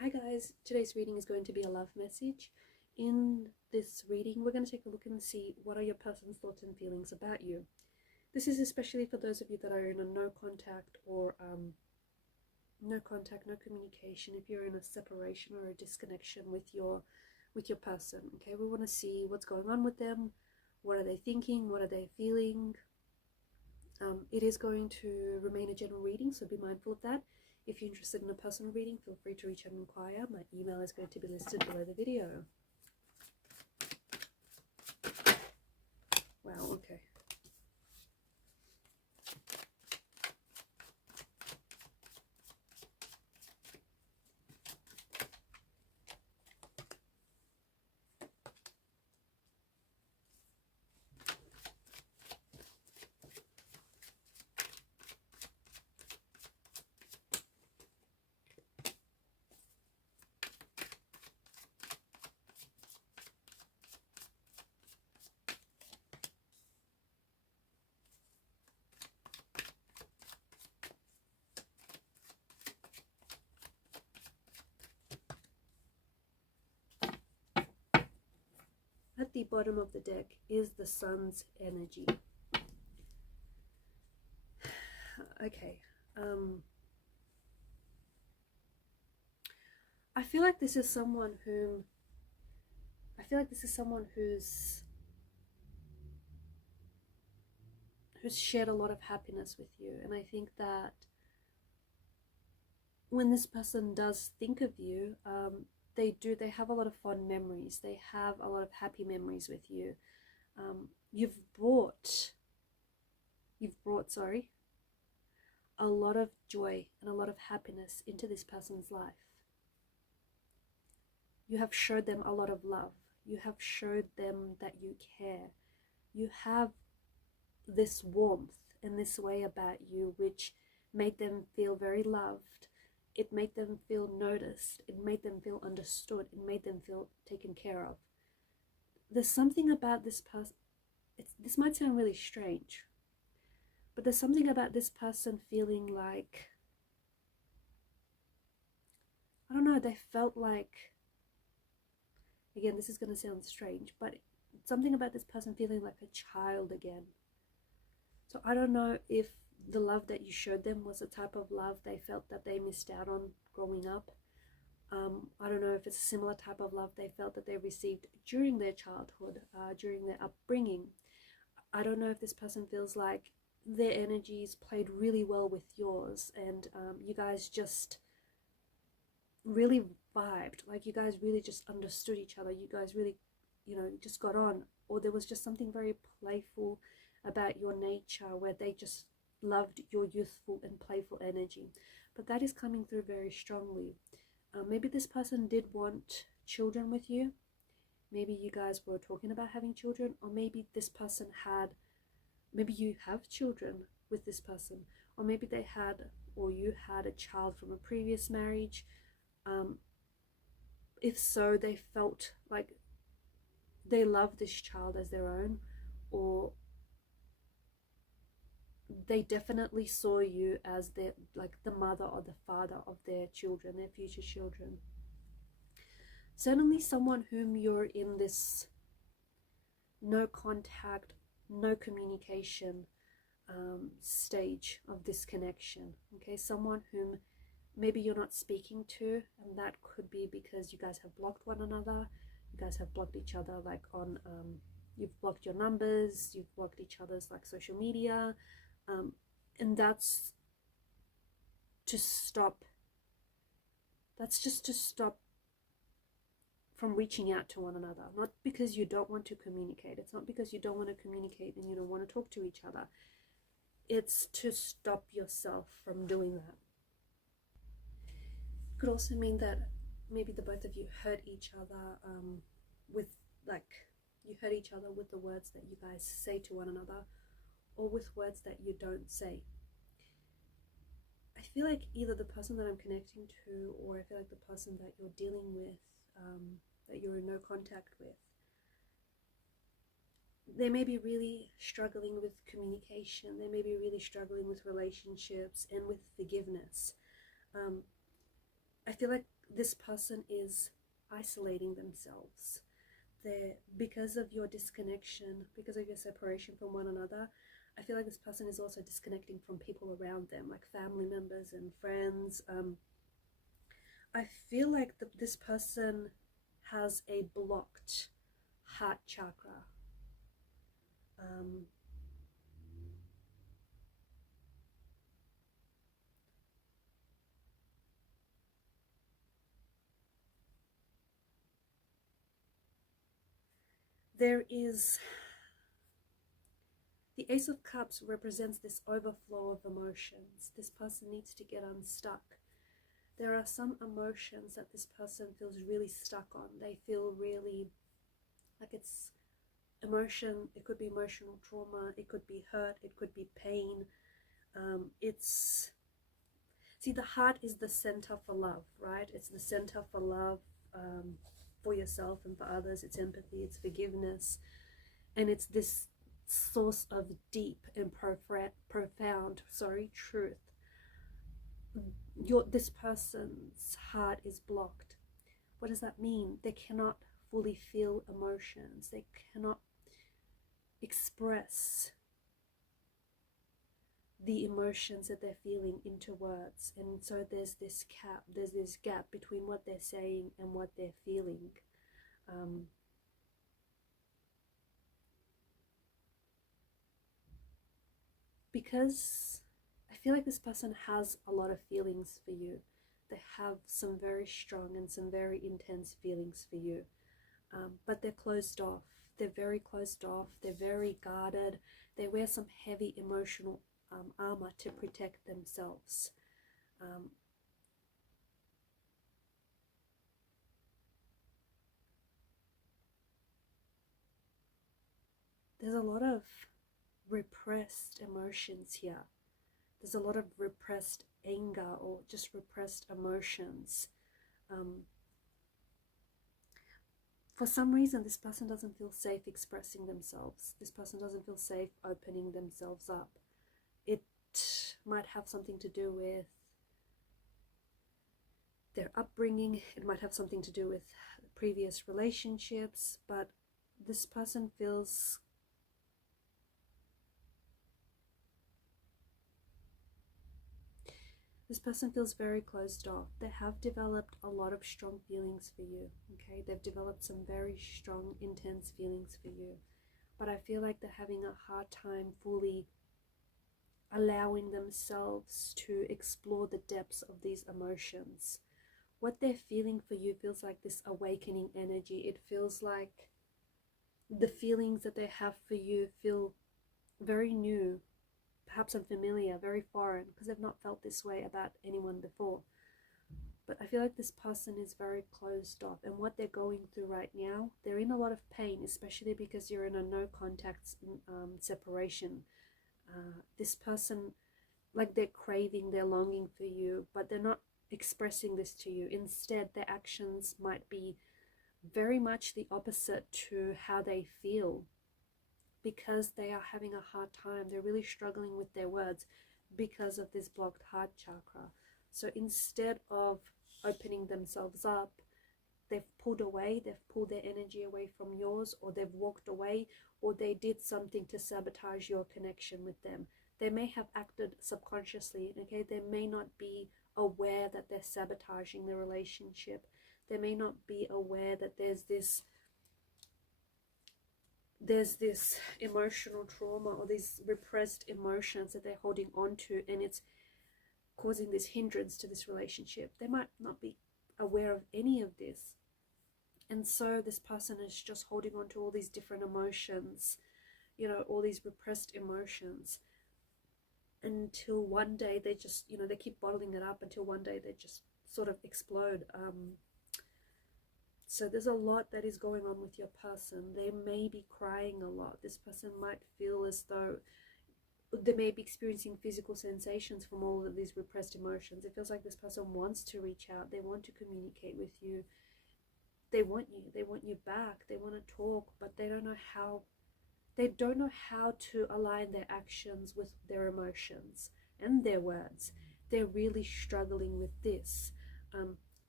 Hi guys, today's reading is going to be a love message. In this reading, we're going to take a look and see what are your person's thoughts and feelings about you. This is especially for those of you that are in a no contact or no communication. If you're in a separation or a disconnection with your person, okay, we want to see what's going on with them. What are they thinking? What are they feeling? It is going to remain a general reading, so be mindful of that. If you're interested in a personal reading, feel free to reach out and inquire. My email is going to be listed below the video. Wow, okay. At the bottom of the deck is the sun's energy. Okay. I feel like this is someone who's shared a lot of happiness with you, and I think that when this person does think of you, they have a lot of fond memories. They have a lot of happy memories with you. You've brought a lot of joy and a lot of happiness into this person's life. You have showed them a lot of love. You have showed them that you care. You have this warmth and this way about you which made them feel very loved. It made them feel noticed. It made them feel understood. It made them feel taken care of. There's something about this person. This might sound really strange, but there's something about this person feeling like, I don't know, they felt like, again, this is going to sound strange, but something about this person feeling like a child again. So I don't know if the love that you showed them was a type of love they felt that they missed out on growing up. I don't know if it's a similar type of love they felt that they received during their childhood, during their upbringing. I don't know if this person feels like their energies played really well with yours, and you guys just really vibed, like you guys really just understood each other. You guys really, just got on, or there was just something very playful about your nature where they just loved your youthful and playful energy. But that is coming through very strongly. Maybe this person did want children with you. Maybe you guys were talking about having children, or maybe this person maybe you have children with this person, or maybe you had a child from a previous marriage. If so, they felt like they loved this child as their own, or they definitely saw you as the mother or the father of their children, their future children. Certainly someone whom you're in this no contact, no communication stage of this connection. Okay, someone whom maybe you're not speaking to, and that could be because you guys have blocked one another. You guys have blocked each other, like on you've blocked your numbers, you've blocked each other's like social media. And that's just to stop from reaching out to one another. Not because you don't want to communicate. It's not because you don't want to communicate and you don't want to talk to each other. It's to stop yourself from doing that. It could also mean that maybe the both of you hurt each other you hurt each other with the words that you guys say to one another, or with words that you don't say. I feel like either the person that I'm connecting to, or I feel like the person that you're dealing with, that you're in no contact with, they may be really struggling with communication. They may be really struggling with relationships and with forgiveness. I feel like this person is isolating themselves. Because of your disconnection, because of your separation from one another, I feel like this person is also disconnecting from people around them, like family members and friends. I feel like this person has a blocked heart chakra. There is the Ace of Cups represents this overflow of emotions. This person needs to get unstuck. There are some emotions that this person feels really stuck on. They feel really like it's emotion. It could be emotional trauma. It could be hurt. It could be pain. See, the heart is the center for love, right? It's the center for love, for yourself and for others. It's empathy, it's forgiveness, and it's this source of deep and profound truth. This person's heart is blocked. What does that mean? They cannot fully feel emotions. They cannot express the emotions that they're feeling into words, and so there's this gap between what they're saying and what they're feeling. Because I feel like this person has a lot of feelings for you. They have some very strong and some very intense feelings for you, but they're closed off. They're very closed off. They're very guarded. They wear some heavy emotional armor to protect themselves. There's a lot of repressed emotions here. There's a lot of repressed anger or just repressed emotions. For some reason, this person doesn't feel safe expressing themselves. This person doesn't feel safe opening themselves up. It might have something to do with their upbringing. It might have something to do with previous relationships, but this person feels very closed off. They have developed a lot of strong feelings for you, okay? They've developed some very strong, intense feelings for you, but I feel like they're having a hard time fully allowing themselves to explore the depths of these emotions. What they're feeling for you feels like this awakening energy. It feels like the feelings that they have for you feel very new, perhaps unfamiliar, very foreign, because they've not felt this way about anyone before. But I feel like this person is very closed off, and what they're going through right now, they're in a lot of pain, especially because you're in a no contact separation. This person, like, they're craving, they're longing for you, but they're not expressing this to you. Instead, their actions might be very much the opposite to how they feel, because they are having a hard time. They're really struggling with their words because of this blocked heart chakra. So instead of opening themselves up, they've pulled away, they've pulled their energy away from yours, or they've walked away, or they did something to sabotage your connection with them. They may have acted subconsciously, okay? They may not be aware that they're sabotaging the relationship. They may not be aware that there's this emotional trauma or these repressed emotions that they're holding on to, and it's causing this hindrance to this relationship. They might not be aware of any of this. And so this person is just holding on to all these different emotions, you know, all these repressed emotions, until one day they just, you know, they keep bottling it up until one day they just sort of explode. So there's a lot that is going on with your person. They may be crying a lot. This person might feel as though they may be experiencing physical sensations from all of these repressed emotions. It feels like this person wants to reach out. They want to communicate with you. They want you back. They want to talk, but they don't know how. They don't know how to align their actions with their emotions and their words. They're really struggling with this.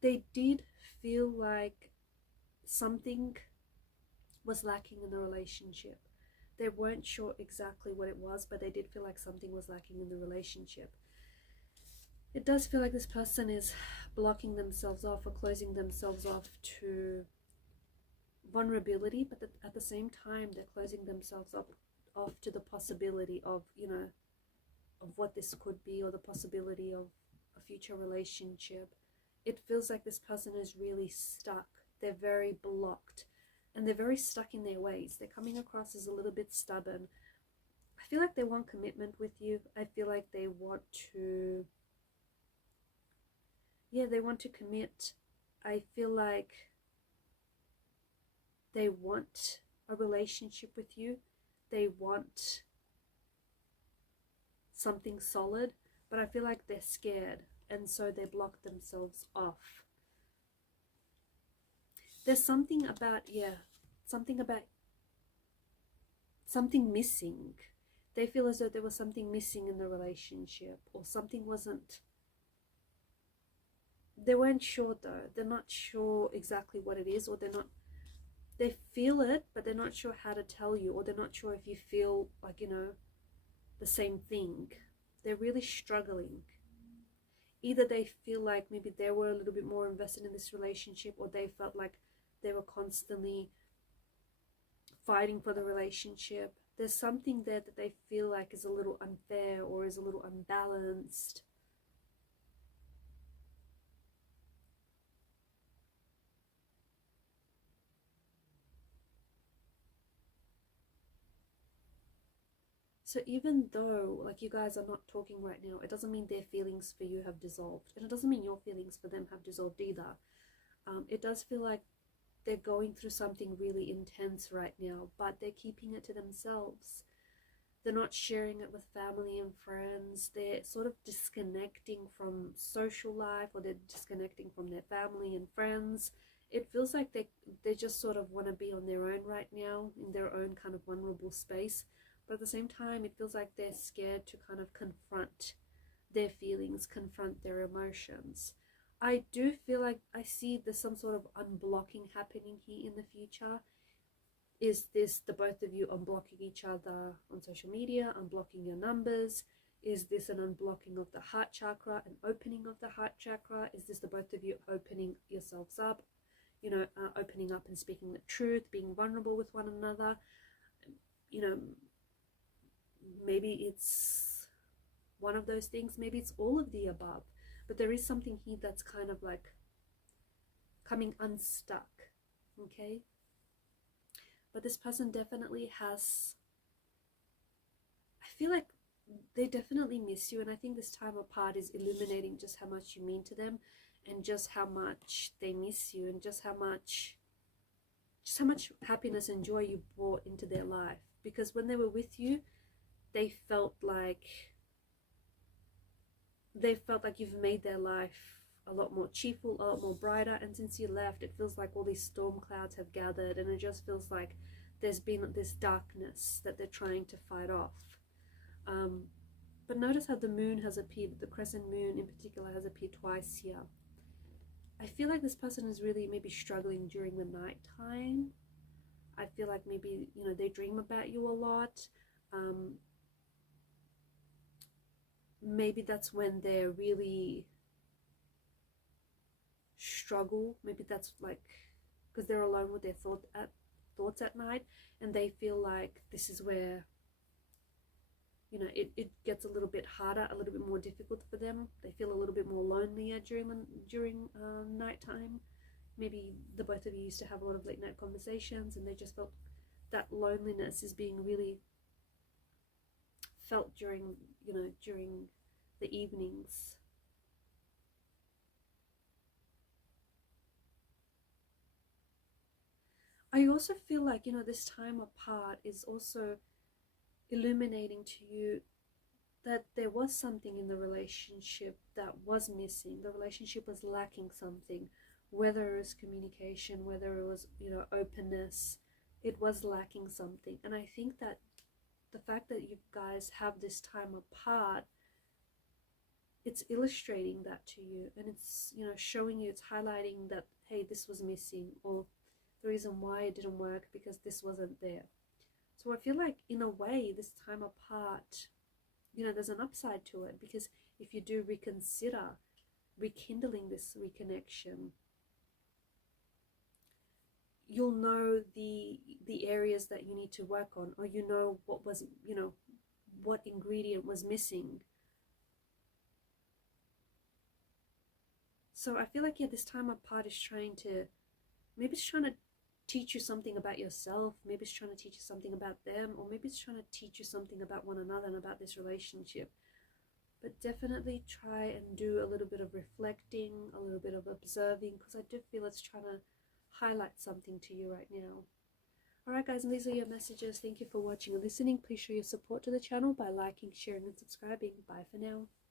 they did feel like something was lacking in the relationship. They weren't sure exactly what it was, but they did feel like something was lacking in the relationship. It does feel like this person is blocking themselves off or closing themselves off to vulnerability, but at the same time they're closing themselves off to the possibility of, you know, of what this could be, or the possibility of a future relationship. It feels like this person is really stuck. They're very blocked, and they're very stuck in their ways. They're coming across as a little bit stubborn. I feel like they want commitment with you. I feel like they want to, yeah, they want to commit. I feel like they want a relationship with you. They want something solid, but I feel like they're scared, and so they block themselves off. There's something about, something missing. They feel as though there was something missing in the relationship, or something wasn't, they weren't sure though. They're not sure exactly what it is, or they feel it, but they're not sure how to tell you, or they're not sure if you feel like, you know, the same thing. They're really struggling. Either they feel like maybe they were a little bit more invested in this relationship, or they felt like they were constantly fighting for the relationship. There's something there that they feel like is a little unfair, or is a little unbalanced. So even though like you guys are not talking right now, it doesn't mean their feelings for you have dissolved, and it doesn't mean your feelings for them have dissolved either. It does feel like they're going through something really intense right now, but they're keeping it to themselves. They're not sharing it with family and friends. They're sort of disconnecting from social life, or they're disconnecting from their family and friends. It feels like they just sort of want to be on their own right now, in their own kind of vulnerable space. But at the same time, it feels like they're scared to kind of confront their feelings, confront their emotions. I do feel like I see there's some sort of unblocking happening here in the future. Is this the both of you unblocking each other on social media, unblocking your numbers? Is this an unblocking of the heart chakra, an opening of the heart chakra? Is this the both of you opening yourselves up, you know, opening up and speaking the truth, being vulnerable with one another? You know, maybe it's one of those things, maybe it's all of the above, but there is something here that's kind of like coming unstuck, okay? But this person definitely has, I feel like they definitely miss you, and I think this time apart is illuminating just how much you mean to them, and just how much they miss you, and just how much happiness and joy you brought into their life. Because when they were with you, they felt like you've made their life a lot more cheerful, a lot more brighter. And since you left, it feels like all these storm clouds have gathered, and it just feels like there's been this darkness that they're trying to fight off. But notice how the moon has appeared, the crescent moon in particular has appeared twice here. I feel like this person is really maybe struggling during the night time. I feel like maybe, you know, they dream about you a lot. Maybe that's when they're really struggle. Maybe that's like because they're alone with their thoughts at night, and they feel like this is where, you know, it gets a little bit harder, a little bit more difficult for them. They feel a little bit more lonelier during nighttime. Maybe the both of you used to have a lot of late night conversations, and they just felt that loneliness is being really felt during the evenings. I also feel like, you know, this time apart is also illuminating to you that there was something in the relationship that was missing. The relationship was lacking something, whether it was communication, whether it was, you know, openness. It was lacking something. And I think that the fact that you guys have this time apart it's illustrating that to you, and it's, you know, showing you, it's highlighting that, hey, this was missing, or the reason why it didn't work because this wasn't there. So I feel like in a way this time apart, you know, there's an upside to it, because if you do reconsider rekindling this reconnection, you'll know the areas that you need to work on, or you know what was, you know, what ingredient was missing. So I feel like, yeah, this time apart is trying to, maybe it's trying to teach you something about yourself, maybe it's trying to teach you something about them, or maybe it's trying to teach you something about one another and about this relationship. But definitely try and do a little bit of reflecting, a little bit of observing, because I do feel it's trying to highlight something to you right now. Alright guys, and these are your messages. Thank you for watching and listening. Please show your support to the channel by liking, sharing and subscribing. Bye for now.